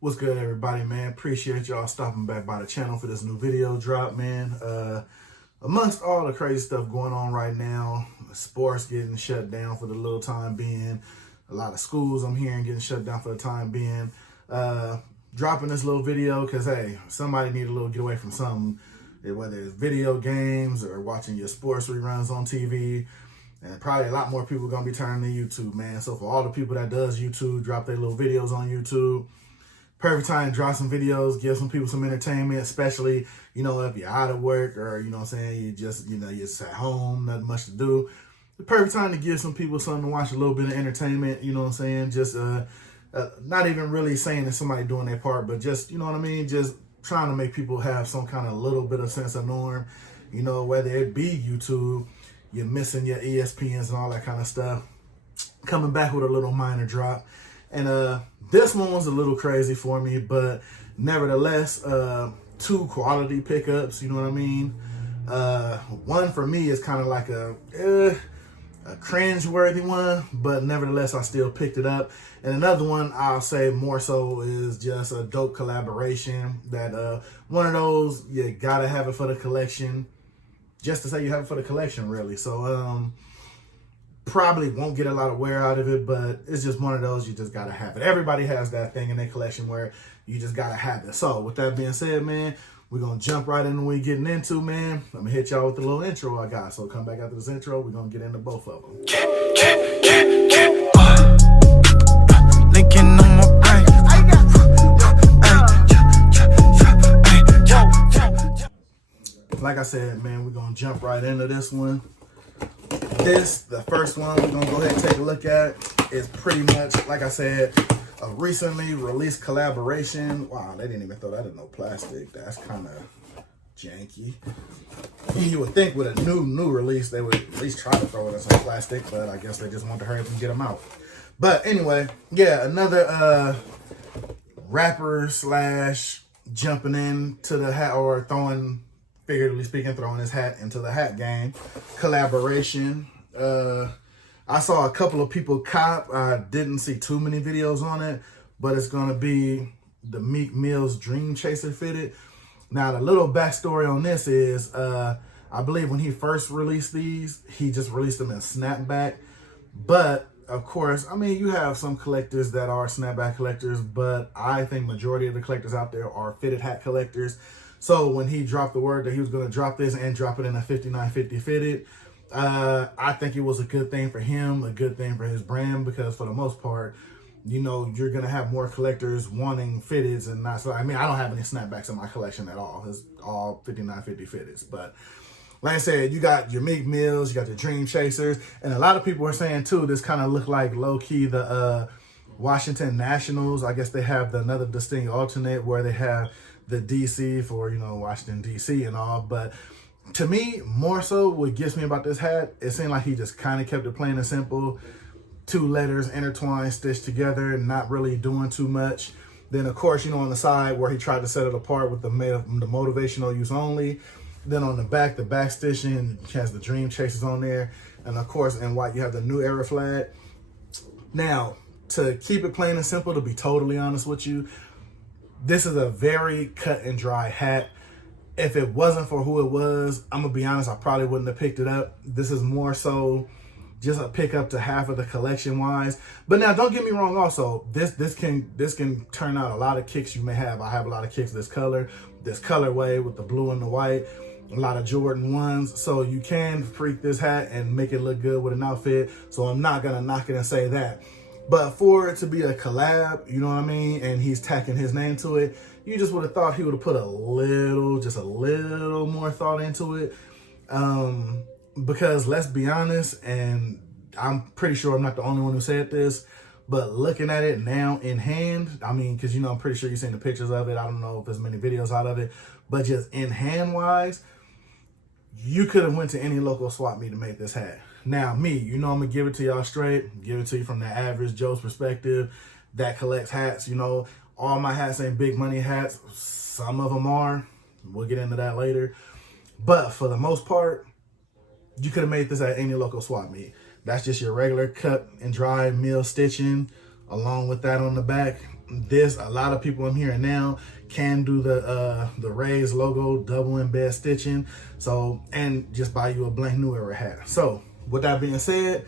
What's good, everybody, man? Appreciate y'all stopping back by the channel for this new video drop, man. Amongst all the crazy stuff going on right now, sports getting shut down for the little time being, a lot of schools I'm hearing getting shut down for the time being, dropping this little video because, hey, somebody need a little get away from something, whether it's video games or watching your sports reruns on TV. And probably a lot more people going to be turning to YouTube, man. So for all the people that does YouTube, drop their little videos on YouTube, perfect time to drop some videos, give some people some entertainment, especially, you know, if you're out of work or, you know what I'm saying, you're just at home, nothing much to do. The perfect time to give some people something to watch, a little bit of entertainment, you know what I'm saying? Just not even really saying that somebody doing their part, but just, you know what I mean? Just trying to make people have some kind of little bit of sense of norm, you know, whether it be YouTube, you're missing your ESPNs and all that kind of stuff. Coming back with a little minor drop. And this one was a little crazy for me, but nevertheless, two quality pickups, you know what I mean? One for me is kind of like a cringe-worthy one, but nevertheless, I still picked it up. And another one I'll say more so is just a dope collaboration that one of those, you gotta have it for the collection. Just to say you have it for the collection, really. So, probably won't get a lot of wear out of it, but it's just one of those you just gotta have it. Everybody has that thing in their collection where you just gotta have it. So with that being said, man, we're gonna jump right into what we're getting into, man. I'm gonna hit y'all with the little intro I got. So come back after this intro, we're gonna get into both of them. Linking on my brain. Like I said, man, we're gonna jump right into this one. The first one we're gonna go ahead and take a look at is pretty much, like I said, a recently released collaboration. Wow, they didn't even throw that in no plastic. That's kind of janky. You would think with a new release, they would at least try to throw it in some plastic, but I guess they just want to hurry up and get them out. But anyway, yeah, another rapper slash jumping into the hat or throwing, figuratively speaking, throwing his hat into the hat game collaboration. I saw a couple of people cop. I didn't see too many videos on it, but it's going to be the Meek Mill's Dreamchaser fitted. Now, the little backstory on this is, I believe when he first released these, he just released them in snapback. But, of course, I mean, you have some collectors that are snapback collectors, but I think majority of the collectors out there are fitted hat collectors. So when he dropped the word that he was going to drop this and drop it in a 5950 fitted, I think it was a good thing for him, a good thing for his brand, because for the most part, you know, you're going to have more collectors wanting fitteds and not so. I mean, I don't have any snapbacks in my collection at all. It's all 5950 fitteds. But like I said, you got your Meek Mills, you got the Dreamchasers, and a lot of people are saying too, this kind of look like low-key the Washington Nationals. I guess they have another distinct alternate where they have the DC for, you know, Washington DC and all. But to me, more so, what gets me about this hat, it seemed like he just kind of kept it plain and simple. Two letters intertwined, stitched together, not really doing too much. Then, of course, you know, on the side where he tried to set it apart with the motivational use only. Then on the back stitching has the Dreamchasers on there. And, of course, in white, you have the New Era flag. Now, to keep it plain and simple, to be totally honest with you, this is a very cut and dry hat. If it wasn't for who it was, I'm gonna be honest, I probably wouldn't have picked it up. This is more so just a pickup to half of the collection wise. But now, don't get me wrong. Also, this can turn out a lot of kicks you may have. I have a lot of kicks this colorway with the blue and the white. A lot of Jordan 1s. So you can freak this hat and make it look good with an outfit. So I'm not gonna knock it and say that. But for it to be a collab, you know what I mean, and he's tacking his name to it, you just would have thought he would have put just a little more thought into it. Because let's be honest, and I'm pretty sure I'm not the only one who said this, but looking at it now in hand, I mean, because, you know, I'm pretty sure you've seen the pictures of it. I don't know if there's many videos out of it, but just in hand wise, you could have went to any local swap meet to make this hat. Now, me, you know, I'm going to give it to y'all straight, give it to you from the average Joe's perspective that collects hats. You know, all my hats ain't big money hats. Some of them are. We'll get into that later. But for the most part, you could have made this at any local swap meet. That's just your regular cut and dry mill stitching, along with that on the back. a lot of people I'm hearing now can do the Rays logo double embed stitching. So, and just buy you a blank New Era hat. So with that being said,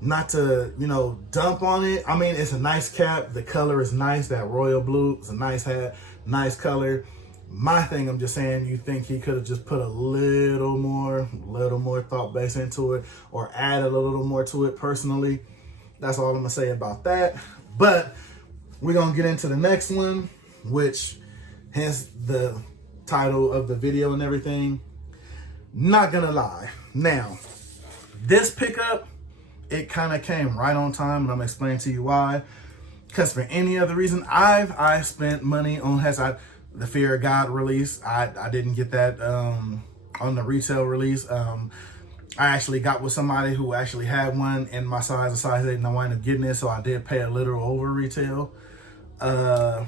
not to, you know, dump on it. I mean, it's a nice cap. The color is nice. That royal blue, it's a nice hat, nice color. My thing, I'm just saying, you think he could have just put a little more thought base into it, or added a little more to it personally. That's all I'm gonna say about that. But we're gonna get into the next one, which hence the title of the video and everything. Not gonna lie. Now, this pickup, it kind of came right on time, and I'm gonna explain to you why. Because for any other reason, I spent money on the Fear of God release. I didn't get that on the retail release. I actually got with somebody who actually had one in my size, a size 8, and I wound up getting it, so I did pay a little over retail. But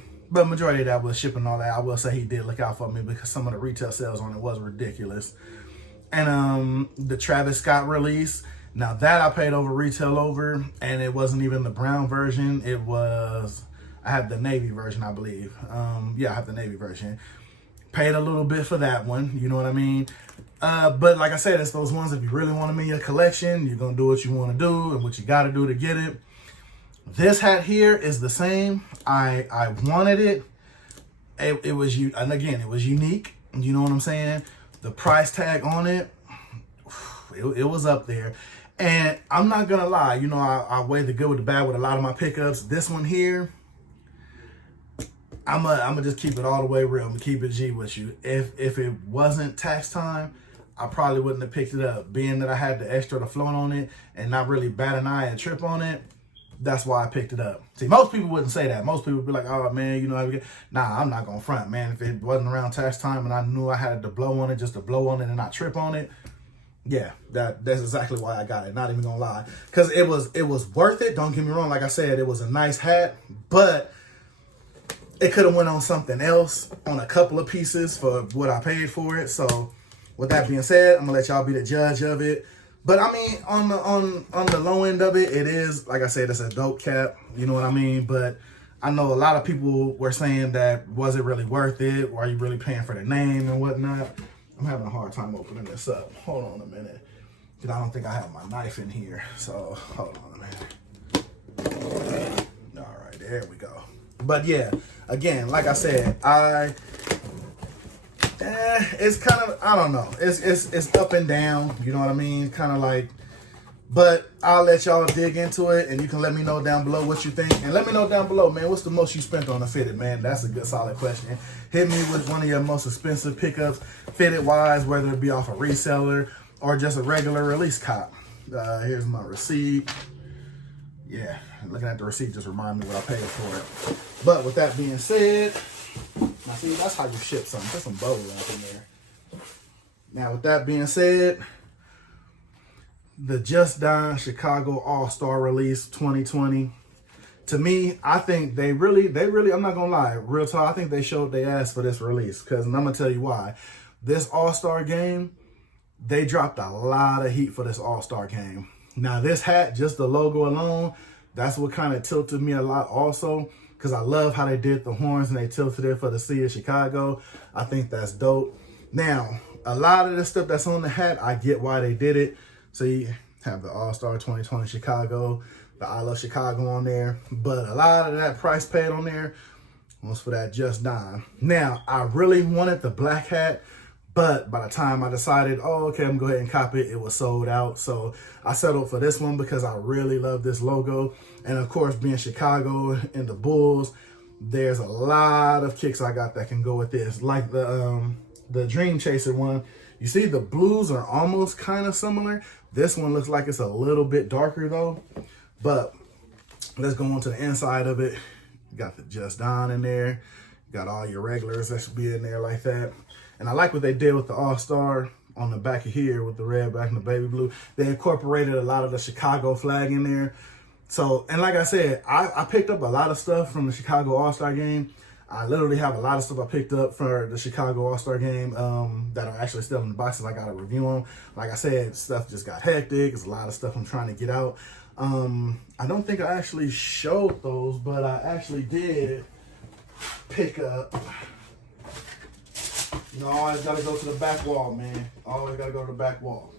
majority of that was shipping and all that. I will say he did look out for me, because some of the retail sales on it was ridiculous. And the Travis Scott release, now that I paid over retail over, and it wasn't even the brown version. It was, I have the navy version, I believe. Yeah, I have the navy version. Paid a little bit for that one, you know what I mean? But like I said, it's those ones, if you really want them in your collection, you're going to do what you want to do and what you got to do to get it. This hat here is the same. I wanted it. It was, and again, it was unique. You know what I'm saying? The price tag on it, it was up there. And I'm not going to lie, you know, I weigh the good with the bad with a lot of my pickups. This one here, I'm gonna just keep it all the way real. I'm gonna keep it G with you. If it wasn't tax time, I probably wouldn't have picked it up. Being that I had the extra to float on it and not really bat an eye and trip on it, that's why I picked it up. See, most people wouldn't say that. Most people would be like, oh man, you know, nah, I'm not gonna front, man. If it wasn't around tax time and I knew I had to blow on it, just to blow on it and not trip on it, yeah, that's exactly why I got it. Not even gonna lie, because it was worth it. Don't get me wrong. Like I said, it was a nice hat, but it could have went on something else, on a couple of pieces for what I paid for it. So with that being said, I'm gonna let y'all be the judge of it. But I mean, on the low end of it, it is, like I said, it's a dope cap. You know what I mean? But I know a lot of people were saying that, was it really worth it? Or are you really paying for the name and whatnot? I'm having a hard time opening this up. Hold on a minute. Because I don't think I have my knife in here. So hold on a minute. All right, there we go. But yeah, again, like I said, it's kind of, I don't know. It's up and down, you know what I mean? Kind of like, but I'll let y'all dig into it, and you can let me know down below what you think. And let me know down below, man, what's the most you spent on a fitted, man? That's a good, solid question. Hit me with one of your most expensive pickups, fitted-wise, whether it be off a reseller or just a regular release cop. Here's my receipt. Yeah, looking at the receipt just reminded me what I paid for it. But with that being said, now see, that's how you ship something. Put some bubble wrap in there. Now with that being said, the Just Dine Chicago All-Star Release 2020. To me, I think they really, I'm not gonna lie, real talk, I think they showed their ass for this release. Because, and I'm gonna tell you why. This All-Star game, they dropped a lot of heat for this All-Star game. Now this hat, just the logo alone, that's what kind of tilted me a lot also. Because I love how they did the horns and they tilted it for the city of Chicago. I think that's dope. Now, a lot of the stuff that's on the hat, I get why they did it. So you have the All-Star 2020 Chicago, the I Love Chicago on there. But a lot of that price paid on there was for that Just Dime. Now, I really wanted the black hat, but by the time I decided, oh, okay, I'm going to go ahead and cop it, it was sold out. So I settled for this one because I really love this logo. And of course, being Chicago and the Bulls, there's a lot of kicks I got that can go with this. Like the Dreamchaser one, you see the blues are almost kind of similar. This one looks like it's a little bit darker though. But let's go on to the inside of it. You got the Just Dine in there. You got all your regulars that should be in there like that. And I like what they did with the All-Star on the back of here with the red, black, and the baby blue. They incorporated a lot of the Chicago flag in there. So, and like I said, I picked up a lot of stuff from the Chicago All-Star game. I literally have a lot of stuff I picked up for the Chicago All-Star game that are actually still in the boxes. I got to review them. Like I said, stuff just got hectic. There's a lot of stuff I'm trying to get out. I don't think I actually showed those, but I actually did pick up. You know, always gotta go to the back wall, man. Always gotta go to the back wall.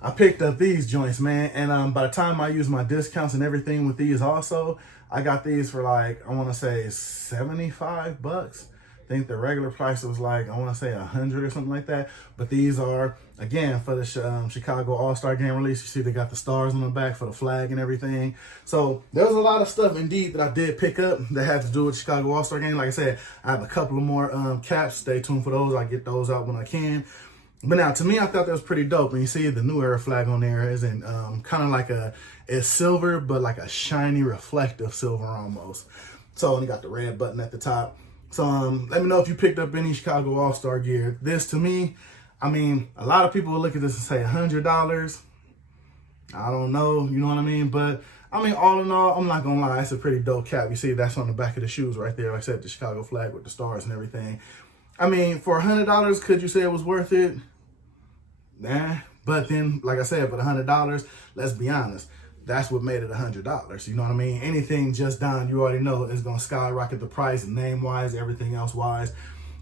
I picked up these joints, man, and by the time I use my discounts and everything with these also, I got these for like, I want to say 75 bucks. I think the regular price was like, I want to say 100 or something like that. But these are, again, for the Chicago All-Star Game release. You see they got the stars on the back for the flag and everything. So there was a lot of stuff indeed that I did pick up that had to do with Chicago All-Star Game. Like I said, I have a couple of more caps. Stay tuned for those. I get those out when I can. But now, to me, I thought that was pretty dope. And you see the New Era flag on there is in kind of like it's silver, but like a shiny, reflective silver almost. So, and you got the red button at the top. So, let me know if you picked up any Chicago All-Star gear. This, to me, I mean, a lot of people will look at this and say $100. I don't know, you know what I mean? But, I mean, all in all, I'm not going to lie, it's a pretty dope cap. You see, that's on the back of the shoes right there. Like I said, the Chicago flag with the stars and everything. I mean, for $100, could you say it was worth it? Nah, but then, like I said, for the $100, let's be honest, that's what made it $100. You know what I mean? Anything just down, you already know it's gonna skyrocket the price, name-wise, everything else-wise.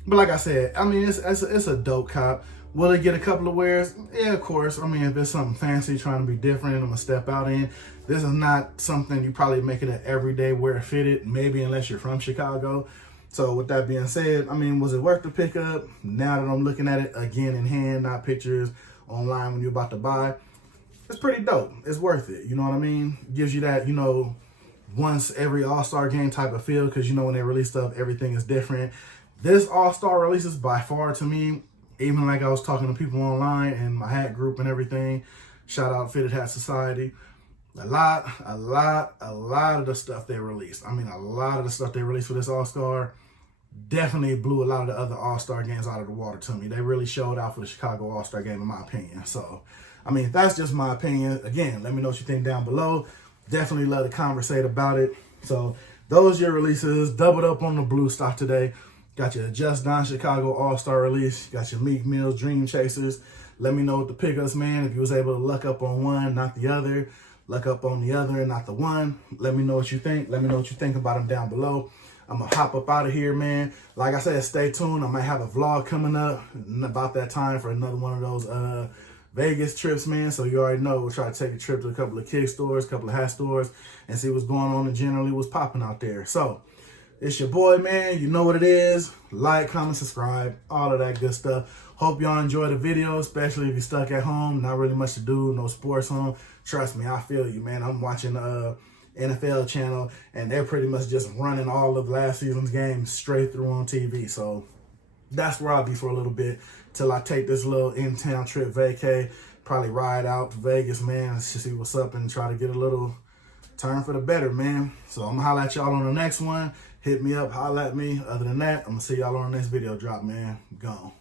But like I said, I mean, it's a dope cop. Will it get a couple of wears? Yeah, of course. I mean, if it's something fancy, trying to be different, I'm gonna step out in. This is not something you probably make it an everyday wear fitted, maybe unless you're from Chicago. So with that being said, I mean, was it worth the pickup? Now that I'm looking at it again in hand, not pictures online when you're about to buy, it's pretty dope. It's worth it. You know what I mean? Gives you that, you know, once every All-Star game type of feel, because you know when they release stuff, everything is different. This All-Star release is by far, to me, even like I was talking to people online and my hat group and everything, shout out Fitted Hat Society, a lot of the stuff they released. I mean, a lot of the stuff they released for this All-Star definitely blew a lot of the other All-Star games out of the water to me. They really showed out for the Chicago All-Star game, in my opinion. So, I mean, that's just my opinion. Again, let me know what you think down below. Definitely love to conversate about it. So, those your releases. Doubled up on the blue stock today. Got your Just Don Chicago All-Star release. Got your Meek Mill's Dreamchasers. Let me know what the pickups, man. If you was able to luck up on one, not the other. Luck up on the other and not the one. Let me know what you think. Let me know what you think about them down below. I'm going to hop up out of here, man. Like I said, stay tuned. I might have a vlog coming up about that time for another one of those Vegas trips, man. So you already know we'll try to take a trip to a couple of kick stores, a couple of hat stores, and see what's going on and generally what's popping out there. So it's your boy, man. You know what it is. Like, comment, subscribe, all of that good stuff. Hope y'all enjoy the video, especially if you're stuck at home, not really much to do, no sports on. Trust me, I feel you, man. I'm watching NFL channel, and they're pretty much just running all of last season's games straight through on TV. So that's where I'll be for a little bit till I take this little in-town trip vacay. Probably ride out to Vegas, man, to see what's up and try to get a little turn for the better, man. So I'm gonna holla at y'all on the next one. Hit me up, holla at me. Other than that, I'm gonna see y'all on the next video drop, man. Gone.